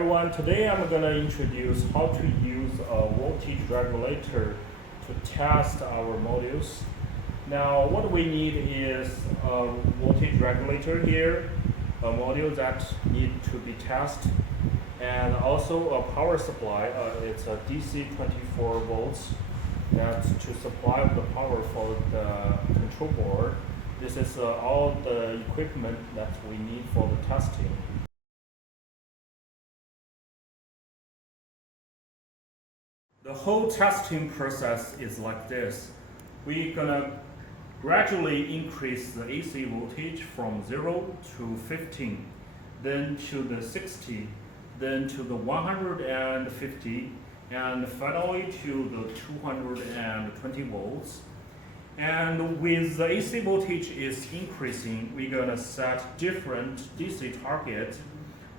everyone, today I'm going to introduce how to use a voltage regulator to test our modules. Now what we need is a voltage regulator here, a module that need to be tested, and also a power supply. It's a DC 24 volts that's to supply the power for the control board. This is all the equipment that we need for the testing. The whole testing process is like this. We're gonna gradually increase the AC voltage from 0 to 15, then to the 60, then to the 150, and finally to the 220 volts. And with the AC voltage is increasing, we're gonna set different DC target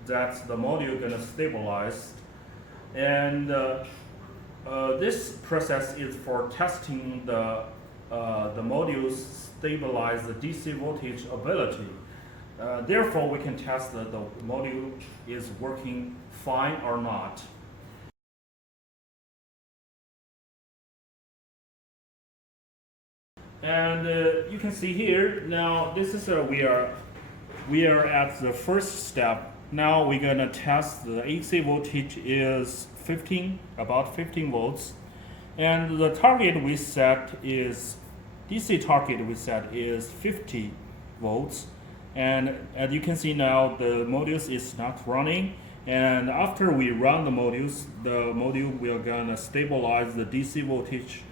that the module gonna stabilize. And this process is for testing the module's stabilize the DC voltage ability. Therefore, we can test that the module is working fine or not. And you can see here now. This is we are at the first step. Now we're gonna test the AC voltage is about 15 volts, and the target we set is DC target we set is 50 volts. And as you can see now, the modules is not running. And after we run the module will gonna stabilize the DC voltage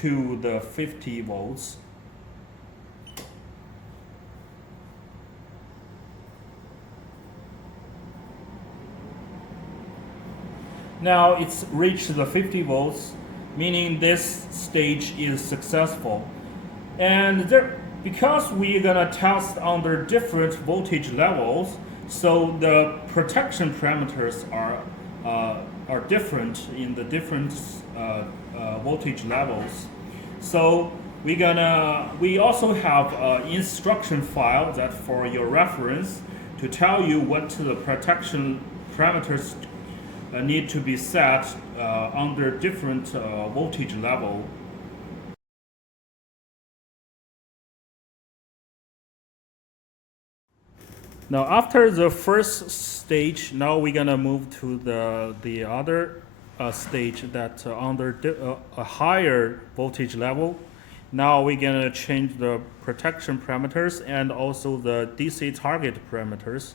to the 50 volts. Now it's reached the 50 volts, meaning this stage is successful. And because we're gonna test under different voltage levels, so the protection parameters are different in the different voltage levels. So we also have an instruction file that for your reference to tell you what the protection parameters need to be set under different voltage level. Now after the first stage, now we're gonna move to the other stage that under a higher voltage level. Now we're gonna change the protection parameters and also the DC target parameters.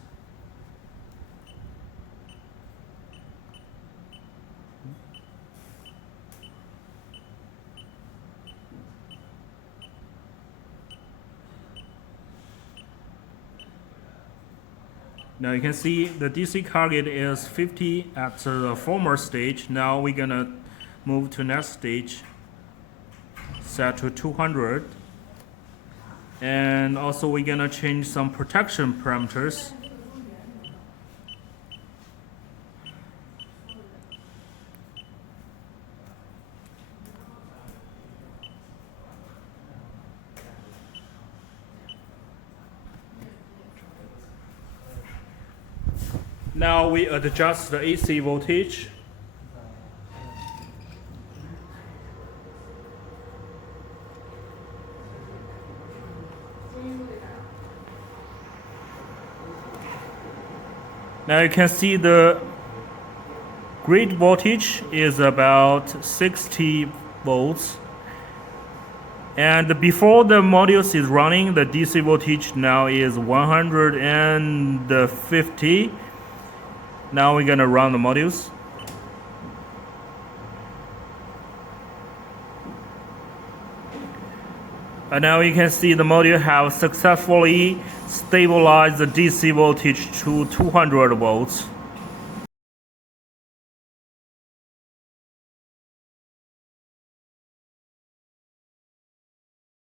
Now you can see the DC target is 50 at the former stage. Now we're gonna move to next stage, set to 200. And also we're gonna change some protection parameters. Now we adjust the AC voltage. Now you can see the grid voltage is about 60 volts. And before the modules is running, the DC voltage now is 150. Now we're gonna run the modules. And now you can see the module have successfully stabilized the DC voltage to 200 volts.